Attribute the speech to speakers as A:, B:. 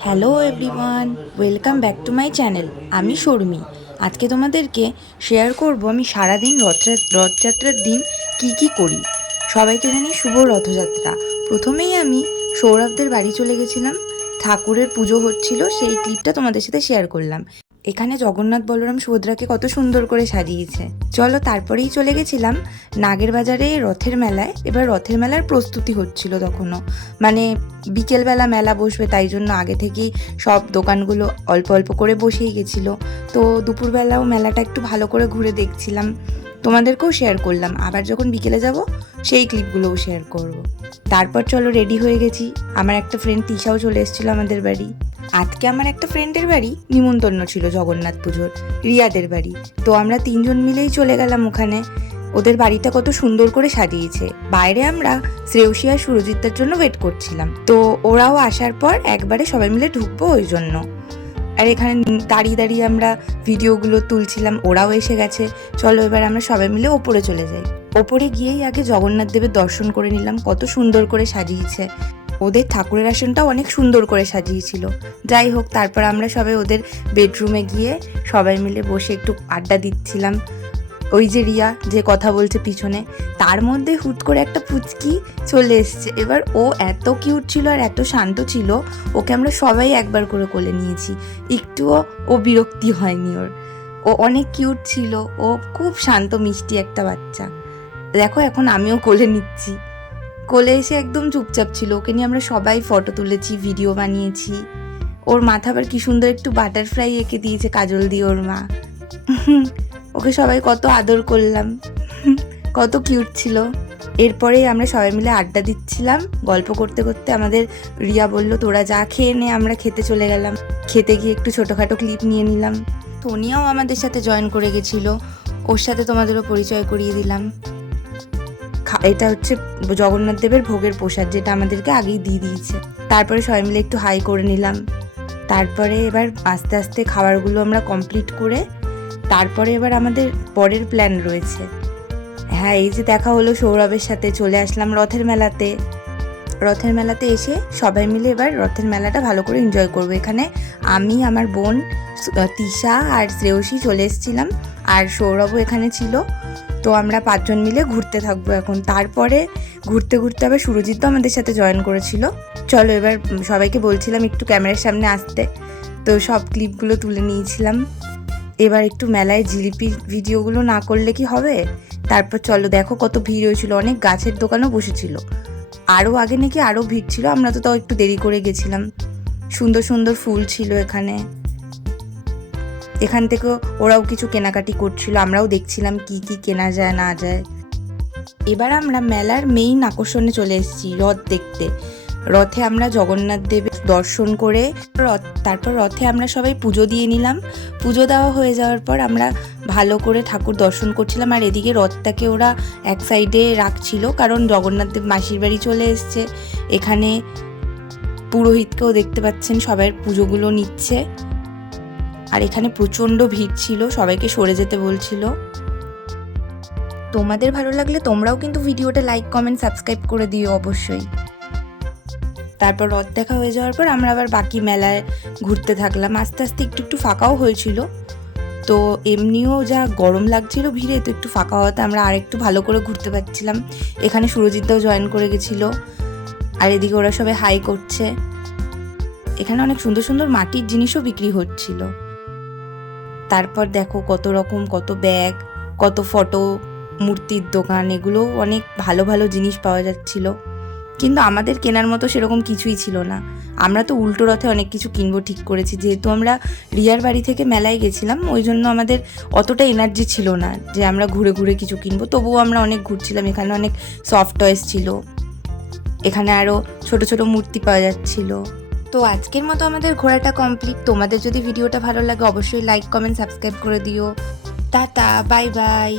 A: Hello everyone welcome back to my channel আমি শর্মি। আজকে তোমাদেরকে শেয়ার করব আমি সারাদিন রথযা- রথযাত্রার দিন কি কি করি। সবাইকে জানি শুভ রথযাত্রা। প্রথমেই আমি সৌরভদের বাড়ি চলে গেছিলাম। ঠাকুরের পুজো হচ্ছিল, সেই ক্লিপটা তোমাদের সাথে শেয়ার করলাম। এখানে জগন্নাথ বলরাম সুভদ্রাকে কত সুন্দর করে সাজিয়েছে। চলো তারপরেই চলে গেছিলাম নাগের বাজারে রথের মেলায়। এবার রথের মেলার প্রস্তুতি হচ্ছিল তখনও। মানে বিকেলবেলা মেলা বসবে, তাই জন্য আগে থেকেই সব দোকানগুলো অল্প অল্প করে বসেই গেছিল। তো দুপুরবেলাও মেলাটা একটু ভালো করে ঘুরে দেখছিলাম। তোমাদেরকেও শেয়ার করলাম। আবার যখন বিকেলে যাব, সেই ক্লিপগুলোও শেয়ার করব। তারপর চলো রেডি হয়ে গেছি। আমার একটা ফ্রেন্ড তিশাও চলে এসেছিল আমাদের বাড়ি। আজকে আমার একটা ফ্রেন্ডের বাড়ি নিমন্ত্রণ ছিল জগন্নাথ পুজোর, রিয়াদের বাড়ি। তো আমরা তিনজন মিলেই চলে গেলাম ওখানে। ওদের বাড়িটা কত সুন্দর করে সাজিয়েছে। বাইরে আমরা শ্রেয়সী আর জন্য ওয়েট করছিলাম। তো ওরাও আসার পর একবারে সবাই মিলে ঢুকবো ওই জন্য। আর এখানে দাঁড়িয়ে দাঁড়িয়ে আমরা ভিডিওগুলো তুলছিলাম, ওরাও এসে গেছে। চলো এবার আমরা সবাই মিলে ওপরে চলে যাই। ওপরে গিয়েই আগে জগন্নাথ দেবের দর্শন করে নিলাম, কত সুন্দর করে সাজিয়েছে। ওদের ঠাকুরের আসনটাও অনেক সুন্দর করে সাজিয়েছিল। যাই হোক, তারপর আমরা সবাই ওদের বেডরুমে গিয়ে সবাই মিলে বসে একটু আড্ডা দিচ্ছিলাম। ওই যে রিয়া যে কথা বলছে পিছনে, তার মধ্যে হুট করে একটা পুচকি চলে এসছে। এবার ও এত কিউট ছিল আর এত শান্ত ছিল, ওকে আমরা সবাই একবার করে কোলে নিয়েছি। একটুও ও বিরক্তি হয়নি ওর। ও অনেক কিউট ছিল, ও খুব শান্ত, মিষ্টি একটা বাচ্চা। দেখো, এখন আমিও কোলে নিচ্ছি। কোলে এসে একদম চুপচাপ ছিল। ওকে নিয়ে আমরা সবাই ফটো তুলেছি ভিডিও বানিয়েছি। ওর মাথা আবার কি সুন্দর একটু বাটারফ্লাই এঁকে দিয়েছে কাজল দিয়ে ওর মা। ওকে সবাই কত আদর করলাম। কত কিউট ছিল। এরপরে আমরা সবাই মিলে আড্ডা দিচ্ছিলাম। গল্প করতে করতে আমাদের রিয়া বলল, তোরা যা খেয়ে নে, আমরা খেতে চলে গেলাম। খেতে গিয়ে একটু ছোটোখাটো ক্লিপ নিয়ে নিলাম। সোনিয়াও আমাদের সাথে জয়েন করে গেছিল। ওর সাথে তোমাদেরও পরিচয় করিয়ে দিলাম। এটা হচ্ছে জগন্নাথ দেবের ভোগের প্রসাদ যেটা আমাদেরকে আগেই দিয়ে দিয়েছে। তারপরে সবাই মিলে একটু হাই করে নিলাম। তারপরে এবার আস্তে আস্তে খাবারগুলো আমরা কমপ্লিট করে তারপরে এবার আমাদের পরের প্ল্যান রয়েছে। হ্যাঁ এই যে দেখা হলো সৌরভের সাথে, চলে আসলাম রথের মেলাতে। রথের মেলাতে এসে সবাই মিলে এবার রথের মেলাটা ভালো করে এনজয় করব। এখানে আমি, আমার বোন তিশা আর শ্রেয়সী চলে এসেছিলাম। আর সৌরভও এখানে ছিল। তো আমরা পাঁচজন মিলে ঘুরতে থাকব এখন। তারপরে ঘুরতে ঘুরতে আবার সুরজিৎও আমাদের সাথে জয়েন করেছিল। চলো এবার সবাইকে বলছিলাম একটু ক্যামেরার সামনে আসতে। তো সব ক্লিপগুলো তুলে নিয়েছিলাম। এবার একটু মেলায় জিলিপির ভিডিওগুলো না করলে কি হবে? তারপর চলো দেখো কত ভিড় হয়েছিল। অনেক গাছের দোকানও বসেছিল। আরও আগে নাকি আরও ভিড় ছিল। আমরা তো তাও একটু দেরি করে গেছিলাম। সুন্দর সুন্দর ফুল ছিল এখানে। এখান থেকে ওরাও কিছু কেনাকাটি করছিল, আমরাও দেখছিলাম কি কি কেনা যায়, না যায়। এবার আমরা মেলার মেইন আকর্ষণে চলে এসেছি, রথ দেখতে। রথে আমরা জগন্নাথ দেবের দর্শন করে রথ, তারপর রথে আমরা সবাই পুজো দিয়ে নিলাম। পুজো দেওয়া হয়ে যাওয়ার পর আমরা ভালো করে ঠাকুর দর্শন করছিলাম, আর এদিকে রথটাকে ওরা এক সাইডে রাখছিল, কারণ জগন্নাথ দেব মাসির বাড়ি চলে এসছে। এখানে পুরোহিতকেও দেখতে পাচ্ছেন, সবাই পুজোগুলো নিচ্ছে। আর এখানে প্রচণ্ড ভিড় ছিল, সবাইকে সরে যেতে বলছিল। তোমাদের ভালো লাগলে তোমরাও কিন্তু ভিডিওটা লাইক কমেন্ট সাবস্ক্রাইব করে দিও অবশ্যই। তারপর রথ দেখা হয়ে যাওয়ার পর আমরা আবার বাকি মেলায় ঘুরতে থাকলাম। আস্তে আস্তে একটু একটু ফাঁকাও হয়েছিল। তো এমনিও যা গরম লাগছিল ভিড়ে, তো একটু ফাঁকা হওয়াতে আমরা আর একটু ভালো করে ঘুরতে পারছিলাম। এখানে সুরজিৎদাও জয়েন করে গেছিল। আর এদিকে ওরা সবাই হাই করছে। এখানে অনেক সুন্দর সুন্দর মাটির জিনিসও বিক্রি হচ্ছিল। তারপর দেখো কত রকম, কত ব্যাগ, কত ফটো, মূর্তির দোকান, এগুলো অনেক ভালো ভালো জিনিস পাওয়া যাচ্ছিল। কিন্তু আমাদের কেনার মতো সেরকম কিছুই ছিল না। আমরা তো উল্টো রথে অনেক কিছু কিনবো ঠিক করেছি। যেহেতু আমরা রিয়ার বাড়ি থেকে মেলায় গেছিলাম, ওই জন্য আমাদের অতটা এনার্জি ছিল না যে আমরা ঘুরে ঘুরে কিছু কিনবো। তবুও আমরা অনেক ঘুরছিলাম, এখানে অনেক সফট টয়েস ছিল। এখানে আরও ছোট ছোট মূর্তি পাওয়া যাচ্ছিল। তো আজকের মতো আমাদের ঘোরাটা কমপ্লিট তোমাদের যদি ভিডিওটা ভালো লাগে, অবশ্যই লাইক কমেন্ট সাবস্ক্রাইব করে দিও। Tata bye bye